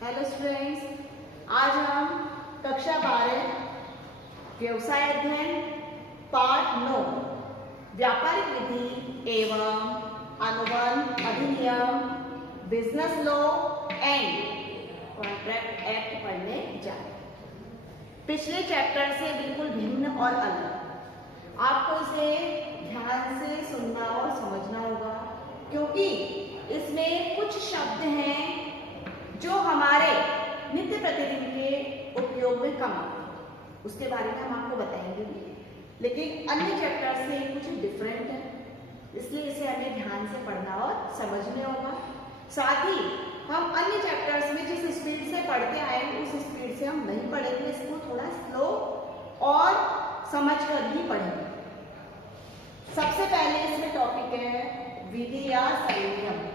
Hello students, आज हम कक्षा 12 व्यवसाय अध्ययन पार्ट 9 व्यापारिक विधि एवं अनुबंध अधिनियम business law and contract act पढ़ने जा रहे हैं। पिछले चैप्टर से बिल्कुल भिन्न और अलग। आपको इसे ध्यान से सुनना और समझना होगा, क्योंकि इसमें कुछ शब्द हैं जो हमारे नित्य प्रतिदिन के उपयोग में कम आते हैं। उसके बारे में हम आपको बताएंगे भी, लेकिन अन्य चैप्टर से कुछ डिफरेंट है, इसलिए इसे हमें ध्यान से पढ़ना और समझने होगा। साथ ही हम अन्य चैप्टर्स में जिस स्पीड से पढ़ते आए उस स्पीड से हम नहीं पढ़ेंगे, इसको थोड़ा स्लो और समझकर ही पढ़ेंगे। सबसे पहले इसमें टॉपिक है विधि या संनियम।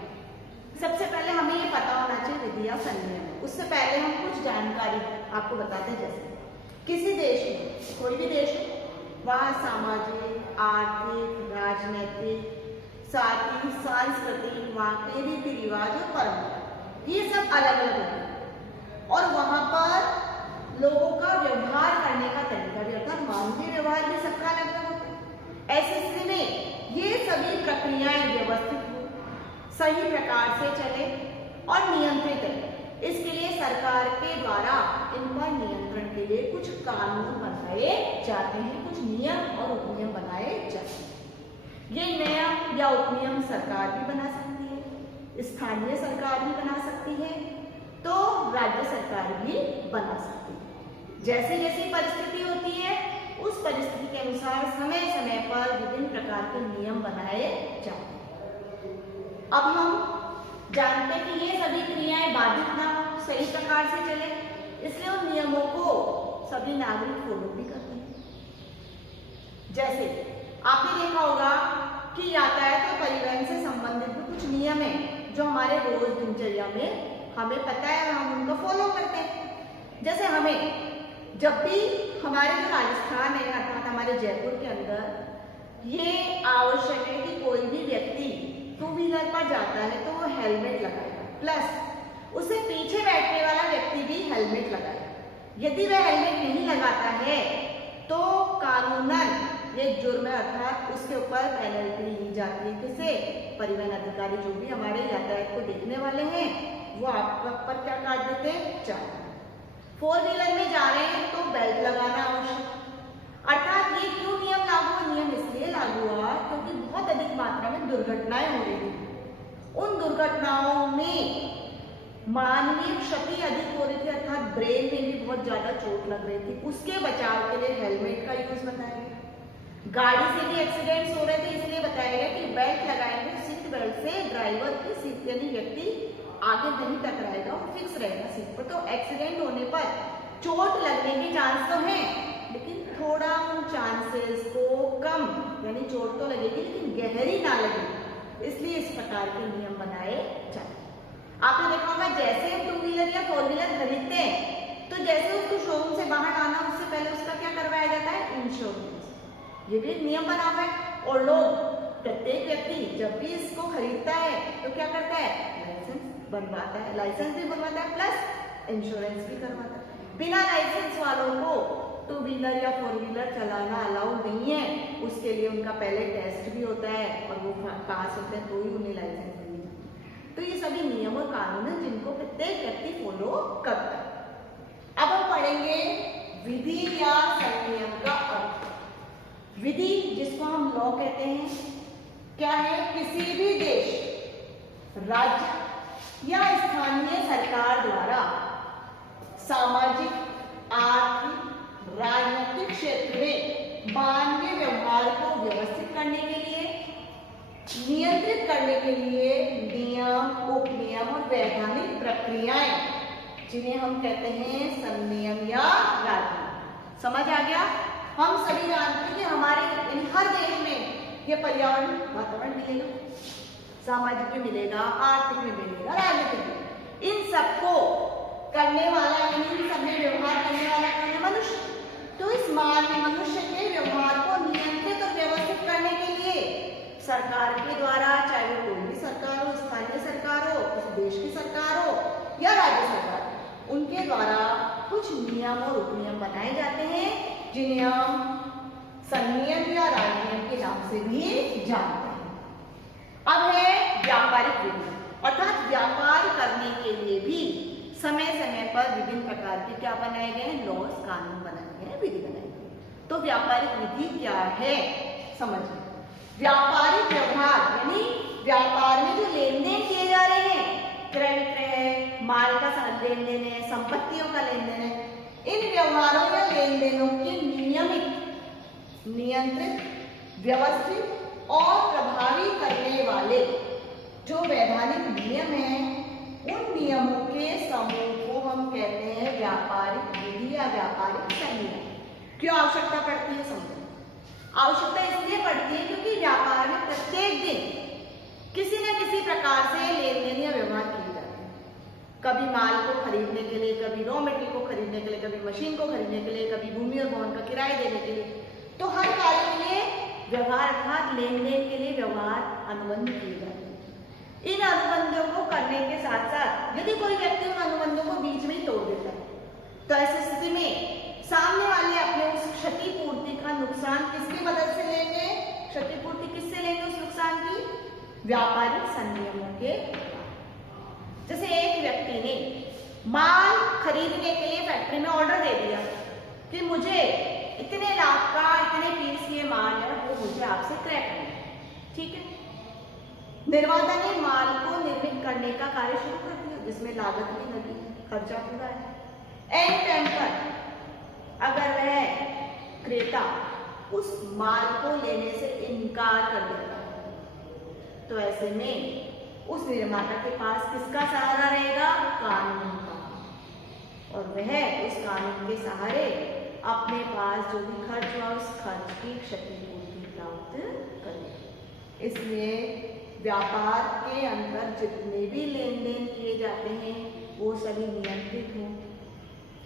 सबसे पहले हमें ये पता होना चाहिए विधि या संनियम। उससे पहले हम कुछ जानकारी आपको बताते हैं। जैसे किसी देश में, कोई भी देश हो, वहाँ सामाजिक, आर्थिक, राजनीतिक, साथ ही सांस्कृतिक, वहाँ के रीति रिवाज और परंपरा, ये सब अलग अलग होते हैं। और वहाँ पर लोगों का व्यवहार करने का तरीका भी, अर्थात मानवीय व्यवहार भी सबका अलग अलग होता है। ऐसी स्थिति में ये सभी प्रक्रियाएं व्यवस्थित हो, सही प्रकार से चले और नियंत्रित है। इसके लिए सरकार के द्वारा इन पर नियंत्रण के लिए कुछ कानून बनाए जाते हैं, कुछ नियम और उपनियम बनाए जाते हैं। ये नियम या उपनियम सरकार भी बना सकती है, स्थानीय सरकार भी बना सकती है, तो राज्य सरकार भी बना सकती है। जैसे जैसी परिस्थिति होती है उस परिस्थिति के अनुसार समय समय पर विभिन्न प्रकार के नियम बनाए जाते हैं। अब हम जानते हैं कि ये सभी क्रियाएं बाधित ना हो, सही प्रकार से चले, इसलिए उन नियमों को सभी नागरिक फॉलो भी करते हैं। जैसे आपने देखा होगा कि यातायात और परिवहन से संबंधित भी कुछ नियम हैं जो हमारे रोज दिनचर्या में हमें पता है और हम उनको फॉलो करते हैं। जैसे हमें जब भी हमारे जो राजस्थान है, अर्थात हमारे जयपुर के अंदर, ये आवश्यक है कि कोई भी व्यक्ति टू व्हीलर पर जाता है तो वो हेलमेट लगाएगा, प्लस उससे पीछे बैठने वाला व्यक्ति भी हेलमेट लगाएगा। यदि वह हेलमेट नहीं लगाता है तो कानूनन ये जुर्म है, अर्थात उसके ऊपर पेनल्टी ली जाती है। किसे? परिवहन अधिकारी जो भी हमारे यातायात को देखने वाले हैं वो आपका पर क्या काट देते हैं, चालान। 4 व्हीलर में जा रहे हैं तो बेल्ट लगाना आवश्यक। अर्थात ये क्यों नियम लागू हुआ? नियम इसलिए लागू हुआ क्योंकि बहुत अधिक मात्रा में दुर्घटनाएं हो रही थी। उन दुर्घटनाओं में मानवीय क्षति अधिक हो रही थी, अर्थात ब्रेन में भी बहुत ज्यादा चोट लग रही थी। उसके बचाव के लिए हेलमेट का यूज बताया गया। गाड़ी से भी एक्सीडेंट्स हो रहे थे, इसलिए बताया गया कि बेल्ट लगाएंगे, सीट बेल्ट से ड्राइवर की सीट यानी व्यक्ति आगे नहीं टकराएगा और फिक्स रहेगा सीट पर। तो एक्सीडेंट होने पर चोट लगने के चांस तो हैं, लेकिन थोड़ा उन चांसेस को कम, यानी चोट तो लगेगी लेकिन गहरी ना लगे, इसलिए इस प्रकार के नियम बनाए जाते हैं। आपने देखा होगा जैसे हम 2 व्हीलर या 4 व्हीलर खरीदते हैं तो जैसे उसको शोरूम से बाहर आना उससे पहले उसका क्या करवाया जाता है, इंश्योरेंस। ये भी नियम बना हुआ है। और लोग, प्रत्येक व्यक्ति जब भी इसको खरीदता है तो क्या करता है, लाइसेंस बनवाता है, लाइसेंस भी बनवाता है प्लस इंश्योरेंस भी करवाता है। बिना लाइसेंस वालों को 2 व्हीलर या 4 व्हीलर चलाना अलाउड नहीं है। उसके लिए उनका पहले टेस्ट भी होता है और वो पास होते हैं तो ही उन्हें लाइसेंस मिली जाती है। तो ये सभी नियम और कानून हैं जिनको प्रत्येक व्यक्ति फॉलो करता है। अब हम पढ़ेंगे विधि या संनियम का अर्थ। विधि, जिसको हम लॉ कहते हैं, क्या है? किसी भी देश, राज्य या स्थानीय सरकार द्वारा सामाजिक, आर्थिक, राजनीतिक क्षेत्र में मानवीय व्यवहार को व्यवस्थित करने के लिए, नियंत्रित करने के लिए नियम, उपनियम और वैधानिक प्रक्रियाएं, जिन्हें हम कहते हैं संनियम या राजनीति। समझ आ गया? हम सभी जानते हैं कि हमारे हर देश में ये पर्यावरण, वातावरण मिलेगा, सामाजिक में मिलेगा, आर्थिक में मिलेगा, राजनीतिक में। इन सबको करने वाला, यानी इन सब में व्यवहार करने वाला कौन है? मनुष्य। तो इस मनुष्य के व्यवहार को नियंत्रित और व्यवस्थित करने के लिए सरकार के द्वारा, चाहे वो कोई भी सरकार हो, स्थानीय सरकार हो, किसी देश की सरकार हो या राज्य सरकार, उनके द्वारा कुछ नियम और उपनियम बनाए जाते हैं, जिन्हें हम संनियम या राजनियम के नाम से भी जानते हैं। अब है व्यापारिक विधि, अर्थात व्यापार करने के लिए भी समय समय पर विभिन्न प्रकार के क्या बनाए गए हैं, लॉज, कानून बनाए गए हैं, विधि बनाई गई है। तो व्यापारिक विधि क्या है समझिए। व्यापारिक व्यवहार यानी व्यापार में जो लेन देन किए जा रहे हैं, क्रय विक्रय है, माल का लेन देन है, संपत्तियों का लेन देन है, इन व्यवहारों या लेन देनों की नियमित, नियंत्रित, व्यवस्थित और प्रभावी करने वाले जो वैधानिक नियम हैं, उन नियमों के समूह को हम कहते हैं व्यापारिक विधि या व्यापारिक संनियम। क्यों आवश्यकता पड़ती है समझो। आवश्यकता इसलिए पड़ती है क्योंकि व्यापार में प्रत्येक दिन किसी न किसी प्रकार से लेन देन या व्यवहार किए जाते हैं। कभी माल को खरीदने के लिए, कभी रॉ मटेरियल को खरीदने के लिए, कभी मशीन को खरीदने के लिए, कभी भूमि और भवन का किराया देने के लिए। तो हर कार्य के लिए व्यवहार अर्थात लेन देन के लिए व्यवहार अनुबंध किए जाते हैं। इन अनुबंधों को करने के साथ साथ यदि कोई व्यक्ति उन अनुबंधों को बीच में ही तोड़ देता है, तो ऐसी स्थिति में सामने वाले अपने उस क्षतिपूर्ति का नुकसान किसकी मदद से लेंगे, क्षतिपूर्ति किससे लेंगे उस नुकसान की, व्यापारिक संनियमों के। जैसे एक व्यक्ति ने माल खरीदने के लिए फैक्ट्री में ऑर्डर दे दिया कि मुझे इतने लाख का इतने पीस ये माल है वो मुझे आपसे क्रय करना है, ठीक है। निर्माता ने माल को निर्मित करने का कार्य शुरू कर दिया, जिसमें लागत भी लगी, खर्चा पूरा है। एंड टाइम पर अगर वह क्रेता उस माल को लेने से इनकार कर देता है, तो ऐसे में उस निर्माता के पास किसका सहारा रहेगा, कानून का, और वह उस कानून के सहारे अपने पास जो भी खर्च हुआ उस खर्च की क्षतिपूर्ति प्राप्त करेगा। इसलिए व्यापार के अंदर जितने भी लेन देन किए जाते हैं वो सभी नियंत्रित हों,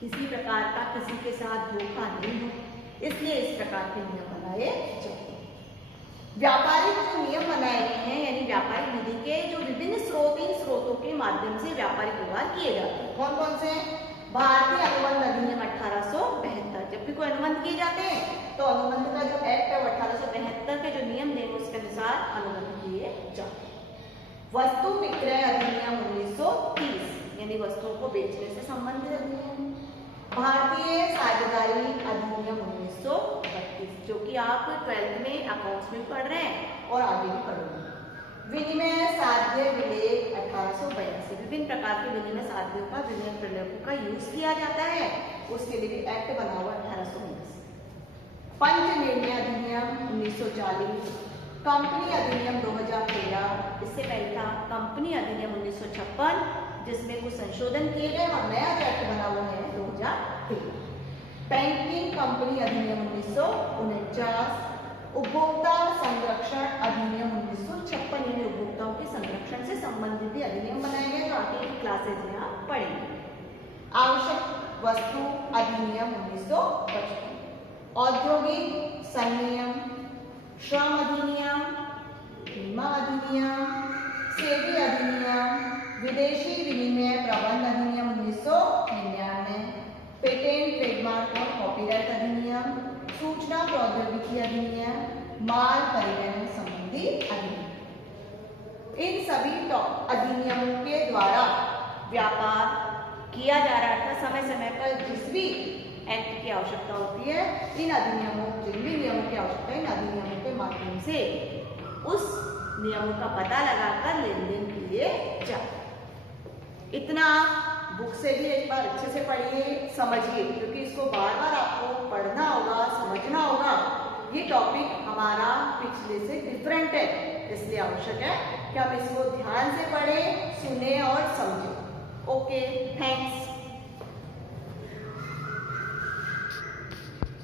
किसी प्रकार का किसी के साथ धोखा नहीं हो, इसलिए इस प्रकार के नियम बनाए जाते हैं। व्यापारिक जो नियम बनाए गए हैं यानी व्यापारिक विधि के जो विभिन्न स्रोत, इन स्रोतों के माध्यम से व्यापारिक व्यवहार किए जाते हैं। कौन कौन से हैं? भारतीय अनुबंध अधिनियम 1872। जब भी कोई अनुबंध किए जाते हैं तो अनुबंध का जो एक्ट है 1872 के जो नियम है उसके अनुसार अनुबंध किए जाते हैं। वस्तु विक्रय अधिनियम 1930 यानी वस्तुओं को बेचने से संबंधित अधिनियम। भारतीय साझेदारी अधिनियम 1932 जो कि आप 12th में अकाउंट्स में पढ़ रहे हैं और आगे भी पढ़ोगे। विनिमय साध्य विलेख 1882, विभिन्न प्रकार के विनिमय साध्यों का, विनिमय प्रलेखों का यूज किया जाता है, उसके लिए भी एक्ट बना हुआ 1819। पंच निर्णय अधिनियम 1940, कंपनी अधिनियम 2013, इससे पहले था कंपनी अधिनियम 1956 जिसमें कुछ संशोधन किए गए और नया एक्ट बना हुआ है 2013। बैंकिंग कंपनी अधिनियम 1949, उपभोक्ता संरक्षण अधिनियम 1956 यानी उपभोक्ताओं के संरक्षण से संबंधित भी अधिनियम बनाए गए जो आगे की क्लासेज में आप पढ़ेंगे। आवश्यक वस्तु अधिनियम 1955, औद्योगिक संनियम, श्रम अधिनियम, बीमा अधिनियम, सेवी अधिनियम, विदेशी विनिमय प्रबंध अधिनियम 1999, पेटेंट, ट्रेडमार्क और कॉपीराइट अधिनियम, सूचना प्रौद्योगिकी अधिनियम, माल परिवहन संबंधी अधिनियम। इन सभी अधिनियमों के द्वारा व्यापार किया जा रहा था। समय समय पर जिस भी एक्ट की आवश्यकता होती है, इन अधिनियमों, जिन भी नियमों की आवश्यकता है, इन अधिनियमों के माध्यम से उस नियमों का पता लगाकर लेन देन किए जाते। इतना बुक से भी एक बार अच्छे से पढ़िए, समझिए, क्योंकि इसको बार बार आपको पढ़ना होगा, समझना होगा। ये टॉपिक हमारा पिछले से डिफरेंट है, इसलिए आवश्यक है कि हम इसको ध्यान से पढ़ें, सुने और समझें। Okay, thanks.